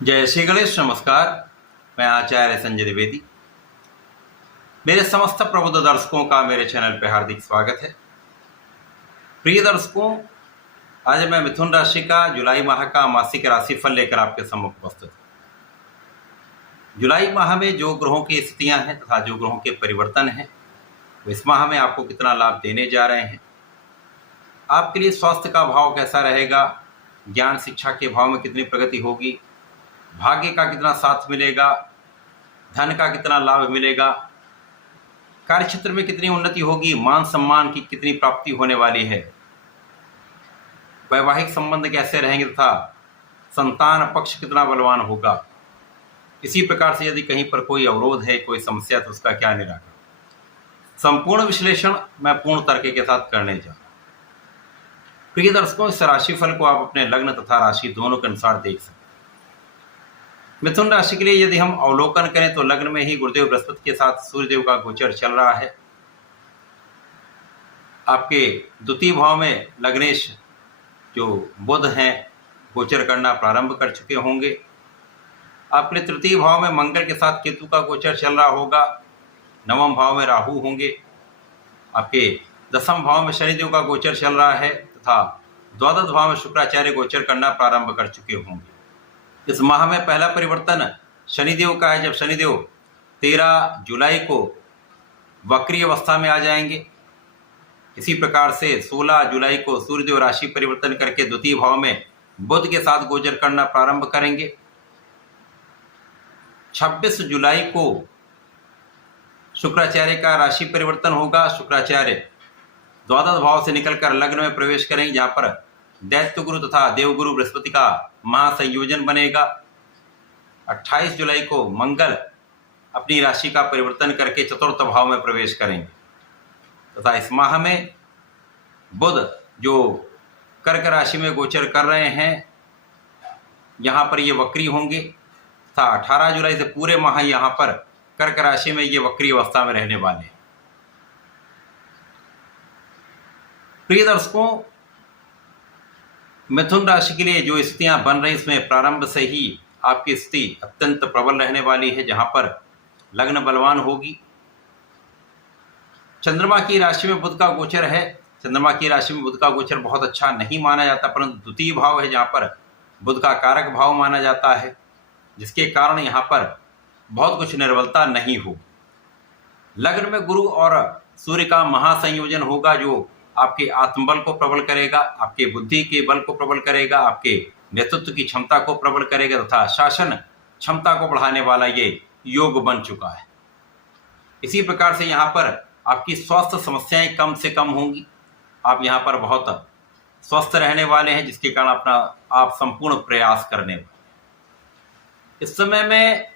जय श्री गणेश। नमस्कार। मैं आचार्य संजय द्विवेदी। मेरे समस्त प्रबुद्ध दर्शकों का मेरे चैनल पर हार्दिक स्वागत है। प्रिय दर्शकों, आज मैं मिथुन राशि का जुलाई माह का मासिक राशिफल लेकर आपके सम्मुख उपस्थित हूँ। जुलाई माह में जो ग्रहों की स्थितियां हैं तथा जो ग्रहों के परिवर्तन हैं वो इस माह में आपको कितना लाभ देने जा रहे हैं, आपके लिए स्वास्थ्य का भाव कैसा रहेगा, ज्ञान शिक्षा के भाव में कितनी प्रगति होगी, भाग्य का कितना साथ मिलेगा, धन का कितना लाभ मिलेगा, कार्यक्षेत्र में कितनी उन्नति होगी, मान सम्मान की कितनी प्राप्ति होने वाली है, वैवाहिक संबंध कैसे रहेंगे तथा संतान पक्ष कितना बलवान होगा। इसी प्रकार से यदि कहीं पर कोई अवरोध है, कोई समस्या, तो उसका क्या निराकरण, संपूर्ण विश्लेषण मैं पूर्ण तर्क के साथ करने जा रहा हूं। प्रिय दर्शकों, इस राशिफल को आप अपने लग्न तथा राशि दोनों के अनुसार देख सकते हैं। मिथुन राशि के लिए यदि हम अवलोकन करें तो लग्न में ही गुरुदेव बृहस्पति के साथ सूर्यदेव का गोचर चल रहा है। आपके द्वितीय भाव में लग्नेश जो बुध हैं गोचर करना प्रारंभ कर चुके होंगे। आपके तृतीय भाव में मंगल के साथ केतु का गोचर चल रहा होगा। नवम भाव में राहु होंगे। आपके दसम भाव में शनिदेव का गोचर चल रहा है तथा द्वादश भाव में शुक्राचार्य गोचर करना प्रारंभ कर चुके होंगे। इस माह में पहला परिवर्तन शनिदेव का है, जब शनिदेव 13 जुलाई को वक्री अवस्था में आ जाएंगे। इसी प्रकार से 16 जुलाई को सूर्यदेव राशि परिवर्तन करके द्वितीय भाव में बुध के साथ गोचर करना प्रारंभ करेंगे। 26 जुलाई को शुक्राचार्य का राशि परिवर्तन होगा। शुक्राचार्य द्वादश भाव से निकलकर लग्न में प्रवेश करेंगे, जहां पर दैत्य गुरु तथा देवगुरु बृहस्पति का महासंयोजन बनेगा। 28 जुलाई को मंगल अपनी राशि का परिवर्तन करके चतुर्थ भाव में प्रवेश करेंगे तथा इस माह में बुध जो कर्क राशि में गोचर कर रहे हैं, यहाँ पर ये वक्री होंगे तथा 18 जुलाई से पूरे माह यहाँ पर कर्क राशि में ये वक्री अवस्था में रहने वाले हैं। प्रिय दर्शकों, मिथुन राशि के लिए जो स्थितियां बन रही, इसमें प्रारंभ से ही आपकी स्थिति अत्यंत प्रबल रहने वाली है, जहां पर लग्न बलवान होगी। चंद्रमा की राशि में बुध का गोचर है। चंद्रमा की राशि में बुध का गोचर बहुत अच्छा नहीं माना जाता, परंतु द्वितीय भाव है जहां पर बुध का कारक भाव माना जाता है, जिसके कारण यहाँ पर बहुत कुछ निर्बलता नहीं होगी। लग्न में गुरु और सूर्य का महासंयोजन होगा, जो आपके आत्मबल को प्रबल करेगा, आपके बुद्धि के बल को प्रबल करेगा, आपके नेतृत्व की क्षमता को प्रबल करेगा तथा शासन क्षमता को बढ़ाने वाला ये योग बन चुका है। इसी प्रकार से यहाँ पर आपकी स्वास्थ्य समस्याएं कम से कम होंगी। आप यहाँ पर बहुत स्वस्थ रहने वाले हैं, जिसके कारण अपना आप संपूर्ण प्रयास करने वाले। इस समय में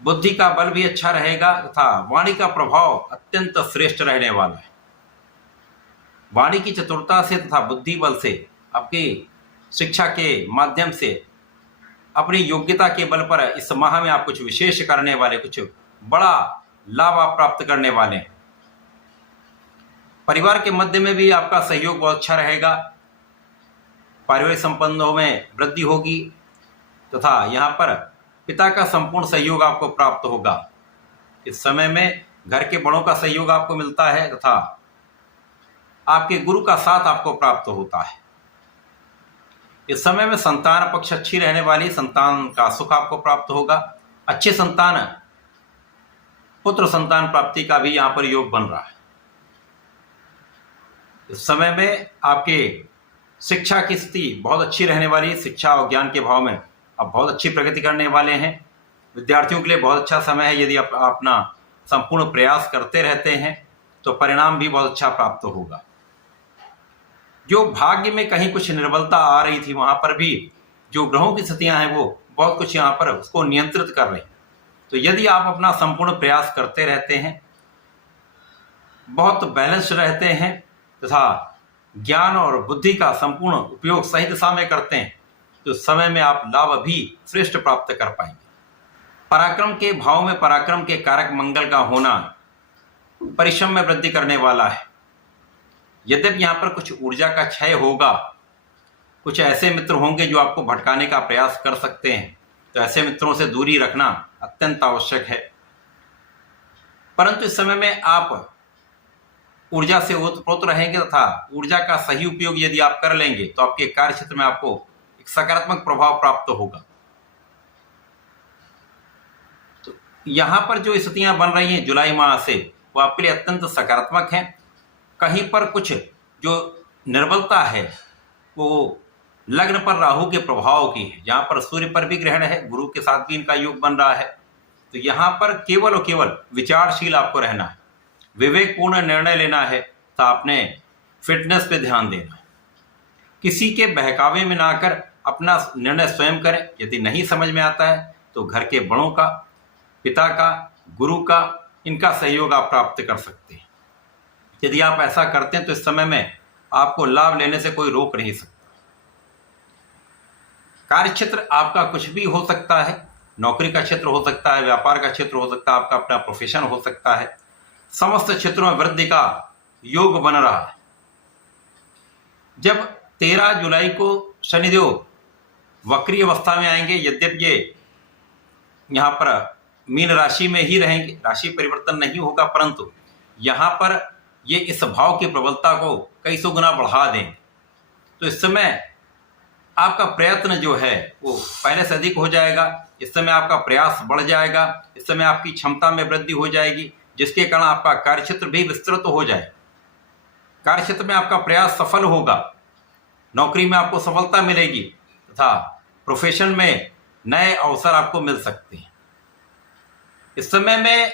बुद्धि का बल भी अच्छा रहेगा तथा वाणी का प्रभाव अत्यंत श्रेष्ठ रहने वाला है। वाणी की चतुरता से तथा बुद्धि बल से, आपकी शिक्षा के माध्यम से, अपनी योग्यता के बल पर इस माह में आप कुछ विशेष करने वाले, कुछ बड़ा लाभ आप प्राप्त करने वाले हैं। परिवार के मध्य में भी आपका सहयोग बहुत अच्छा रहेगा। पारिवारिक संबंधों में वृद्धि होगी तथा यहाँ पर पिता का संपूर्ण सहयोग आपको प्राप्त होगा। इस समय में घर के बड़ों का सहयोग आपको मिलता है तथा आपके गुरु का साथ आपको प्राप्त होता है। इस समय में संतान पक्ष अच्छी रहने वाली, संतान का सुख आपको प्राप्त होगा। अच्छे संतान, पुत्र संतान प्राप्ति का भी यहाँ पर योग बन रहा है। इस समय में आपके शिक्षा की स्थिति बहुत अच्छी रहने वाली है। शिक्षा और ज्ञान के भाव में आप बहुत अच्छी प्रगति करने वाले हैं। विद्यार्थियों के लिए बहुत अच्छा समय है। यदि आप अपना संपूर्ण प्रयास करते रहते हैं तो परिणाम भी बहुत अच्छा प्राप्त होगा। जो भाग्य में कहीं कुछ निर्बलता आ रही थी, वहां पर भी जो ग्रहों की स्थितियां हैं वो बहुत कुछ यहाँ पर उसको नियंत्रित कर रही हैं। तो यदि आप अपना संपूर्ण प्रयास करते रहते हैं, बहुत बैलेंस रहते हैं तथा ज्ञान और बुद्धि का संपूर्ण उपयोग सही दिशा में करते हैं, तो समय में आप लाभ भी श्रेष्ठ प्राप्त कर पाएंगे। पराक्रम के भाव में पराक्रम के कारक मंगल का होना परिश्रम में वृद्धि करने वाला है। यद्यपि यहाँ पर कुछ ऊर्जा का क्षय होगा, कुछ ऐसे मित्र होंगे जो आपको भटकाने का प्रयास कर सकते हैं, तो ऐसे मित्रों से दूरी रखना अत्यंत आवश्यक है। परंतु इस समय में आप ऊर्जा से ओतप्रोत रहेंगे तथा ऊर्जा का सही उपयोग यदि आप कर लेंगे तो आपके कार्य क्षेत्र में आपको एक सकारात्मक प्रभाव प्राप्त होगा। तो यहां पर जो स्थितियां बन रही हैं जुलाई माह से, वो आपके लिए अत्यंत सकारात्मक हैं। कहीं पर कुछ जो निर्बलता है वो लग्न पर राहु के प्रभाव की है, जहां पर सूर्य पर भी ग्रहण है, गुरु के साथ भी इनका योग बन रहा है। तो यहां पर केवल और केवल विचारशील आपको रहना है, विवेकपूर्ण निर्णय लेना है, तो आपने फिटनेस पे ध्यान देना है। किसी के बहकावे में ना आकर अपना निर्णय स्वयं करें। यदि नहीं समझ में आता है तो घर के बड़ों का, पिता का, गुरु का, इनका सहयोग आप प्राप्त कर सकते हैं। यदि आप ऐसा करते हैं तो इस समय में आपको लाभ लेने से कोई रोक नहीं सकता। कार्य क्षेत्र आपका कुछ भी हो सकता है, नौकरी का क्षेत्र हो सकता है, व्यापार का क्षेत्र हो सकता है, आपका अपना प्रोफेशन हो सकता है। समस्त क्षेत्रों में वृद्धि का योग बन रहा है। जब 13 जुलाई को शनिदेव वक्री अवस्था में आएंगे, यद्यपि ये यहां पर मीन राशि में ही रहेंगे, राशि परिवर्तन नहीं होगा, परंतु यहां पर ये इस भाव की प्रबलता को कई सौ गुना बढ़ा देंगे। तो इस समय आपका प्रयत्न जो है वो पहले से अधिक हो जाएगा। इस समय आपका प्रयास बढ़ जाएगा, इस समय आपकी क्षमता में वृद्धि हो जाएगी, जिसके कारण आपका कार्यक्षेत्र भी विस्तृत हो जाए। कार्यक्षेत्र में आपका प्रयास सफल होगा, नौकरी में आपको सफलता मिलेगी तथा प्रोफेशन में नए अवसर आपको मिल सकते हैं। इस समय में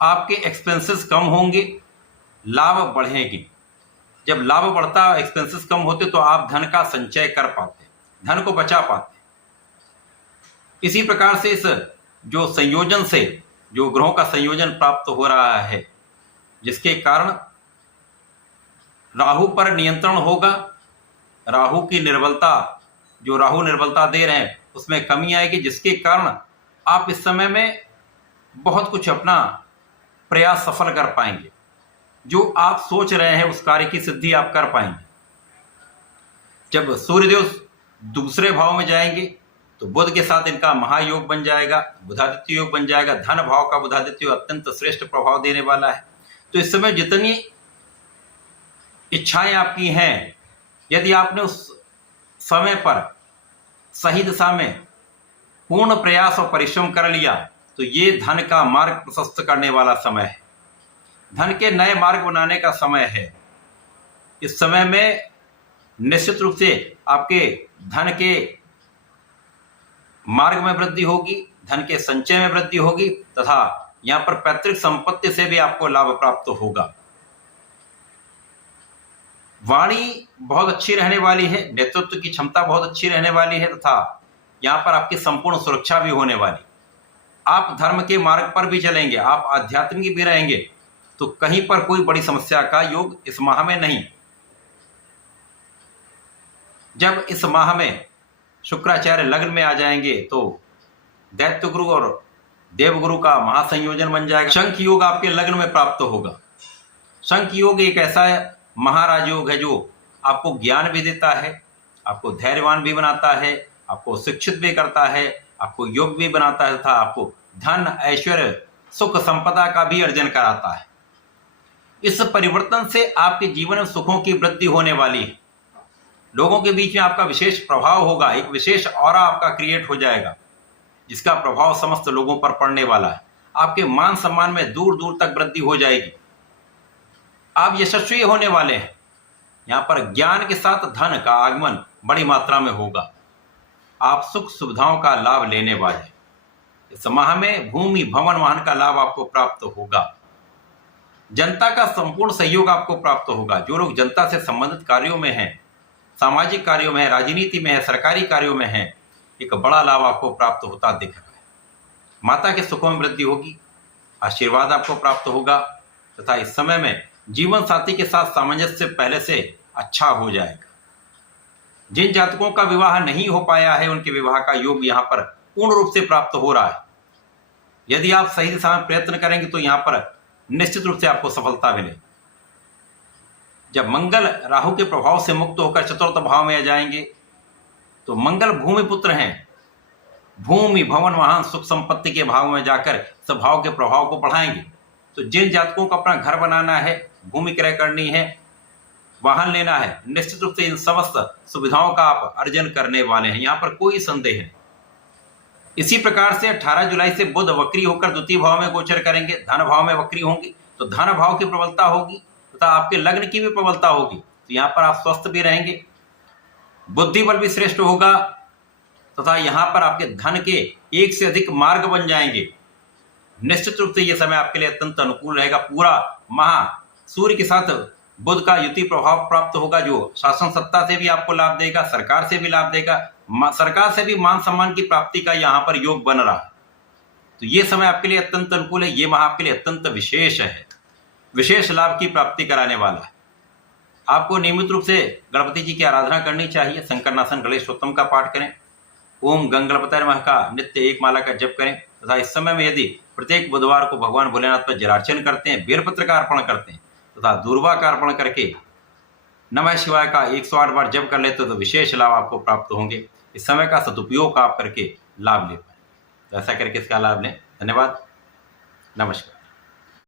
आपके एक्सपेंसेस कम होंगे, लाभ बढ़ेंगे। जब लाभ बढ़ता है, एक्सपेंसेस कम होते, तो आप धन का संचय कर पाते, धन को बचा पाते। इसी प्रकार से इस जो संयोजन से, जो ग्रहों का संयोजन प्राप्त हो रहा है, जिसके कारण राहु पर नियंत्रण होगा, राहु की निर्बलता, जो राहु निर्बलता दे रहे हैं उसमें कमी आएगी, जिसके कारण आप इस समय में बहुत कुछ अपना प्रयास सफल कर पाएंगे। जो आप सोच रहे हैं उस कार्य की सिद्धि आप कर पाएंगे। जब सूर्यदेव दूसरे भाव में जाएंगे तो बुध के साथ इनका महायोग बन जाएगा, बुधादित्य योग बन जाएगा। धन भाव का बुधादित्य योग अत्यंत श्रेष्ठ प्रभाव देने वाला है। तो इस समय जितनी इच्छाएं आपकी हैं, यदि आपने उस समय पर सही दिशा में पूर्ण प्रयास और परिश्रम कर लिया तो ये धन का मार्ग प्रशस्त करने वाला समय है, धन के नए मार्ग बनाने का समय है। इस समय में निश्चित रूप से आपके धन के मार्ग में वृद्धि होगी, धन के संचय में वृद्धि होगी तथा यहां पर पैतृक संपत्ति से भी आपको लाभ प्राप्त होगा। वाणी बहुत अच्छी रहने वाली है, नेतृत्व की क्षमता बहुत अच्छी रहने वाली है तथा यहां पर आपकी संपूर्ण सुरक्षा भी होने वाली। आप धर्म के मार्ग पर भी चलेंगे, आप आध्यात्मिक भी रहेंगे, तो कहीं पर कोई बड़ी समस्या का योग इस माह में नहीं। जब इस माह में शुक्राचार्य लग्न में आ जाएंगे तो दैत्य गुरु और देवगुरु का महासंयोजन बन जाएगा। शंख योग आपके लग्न में प्राप्त होगा। शंख योग एक ऐसा महाराज योग है जो आपको ज्ञान भी देता है, आपको धैर्यवान भी बनाता है, आपको शिक्षित भी करता है, आपको योग भी बनाता है तथा आपको धन, ऐश्वर्य, सुख, संपदा का भी अर्जन कराता है। इस परिवर्तन से आपके जीवन में सुखों की वृद्धि होने वाली है। लोगों के बीच में आपका विशेष प्रभाव होगा, एक विशेष ऑरा आपका क्रिएट हो जाएगा, जिसका प्रभाव समस्त लोगों पर पड़ने वाला है। आपके मान सम्मान में दूर दूर तक वृद्धि हो जाएगी। आप यशस्वी होने वाले हैं। यहाँ पर ज्ञान के साथ धन का आगमन बड़ी मात्रा में होगा। आप सुख सुविधाओं का लाभ लेने वाले हैं। इस माह में भूमि, भवन, वाहन का लाभ आपको प्राप्त होगा। जनता का संपूर्ण सहयोग आपको प्राप्त होगा। जो लोग जनता से संबंधित कार्यों में हैं, सामाजिक कार्यों में है, राजनीति में है, सरकारी कार्यों में है, एक बड़ा लाभ आपको प्राप्त होता दिख रहा है। माता के सुखों में वृद्धि होगी, आशीर्वाद आपको प्राप्त होगा तथा इस समय में जीवन साथी के साथ सामंजस्य पहले से अच्छा हो जाएगा। जिन जातकों का विवाह नहीं हो पाया है, उनके विवाह का योग यहाँ पर पूर्ण रूप से प्राप्त हो रहा है। यदि आप सही दिशा में प्रयत्न करेंगे तो यहाँ पर निश्चित रूप से आपको सफलता मिलेगी। जब मंगल राहु के प्रभाव से मुक्त होकर चतुर्थ भाव में आ जाएंगे तो मंगल भूमि पुत्र हैं। भूमि भवन वाहन सुख संपत्ति के भाव में जाकर स्वभाव के प्रभाव को बढ़ाएंगे। तो जिन जातकों को अपना घर बनाना है, भूमि क्रय करनी है, वाहन लेना है, निश्चित रूप से इन समस्त सुविधाओं का आप अर्जन करने वाले हैं, यहाँ पर कोई संदेह नहीं। इसी प्रकार से 18 जुलाई से बुध वक्री होकर द्वितीय भाव में गोचर करेंगे, धन भाव में वक्री होंगे, तो धन भाव की प्रबलता होगी तथा आपके लग्न की भी प्रबलता होगी। तो यहाँ पर आप स्वस्थ भी रहेंगे, बुद्धि बल भी श्रेष्ठ होगा तथा यहाँ पर आपके धन के एक से अधिक मार्ग बन जाएंगे। निश्चित रूप से यह समय आपके लिए अत्यंत अनुकूल रहेगा। पूरा माह सूर्य के साथ बुध का युति प्रभाव प्राप्त होगा, जो शासन सत्ता से भी आपको लाभ देगा, सरकार से भी लाभ देगा, सरकार से भी मान सम्मान की प्राप्ति का यहाँ पर योग बन रहा है। तो ये समय आपके लिए अत्यंत अनुकूल है। ये माह आपके लिए अत्यंत विशेष है, विशेष लाभ की प्राप्ति कराने वाला है। आपको नियमित रूप से गणपति जी की आराधना करनी चाहिए। शंकरनाशन गणेश स्तोत्रम का पाठ करें, ओम गंगणपतये नमः का नित्य एक माला का जप करें तथा इस समय में यदि प्रत्येक बुधवार को भगवान भोलेनाथ पर जलार्चन करते हैं, बेलपत्र का अर्पण करते हैं तथा दूर्वा का अर्पण करके नमः शिवाय का 108 बार जप कर लेते तो विशेष लाभ आपको प्राप्त होंगे। इस समय का सदुपयोग आप करके लाभ ले पाएंगे। तो ऐसा करके इसका लाभ लें। धन्यवाद, नमस्कार।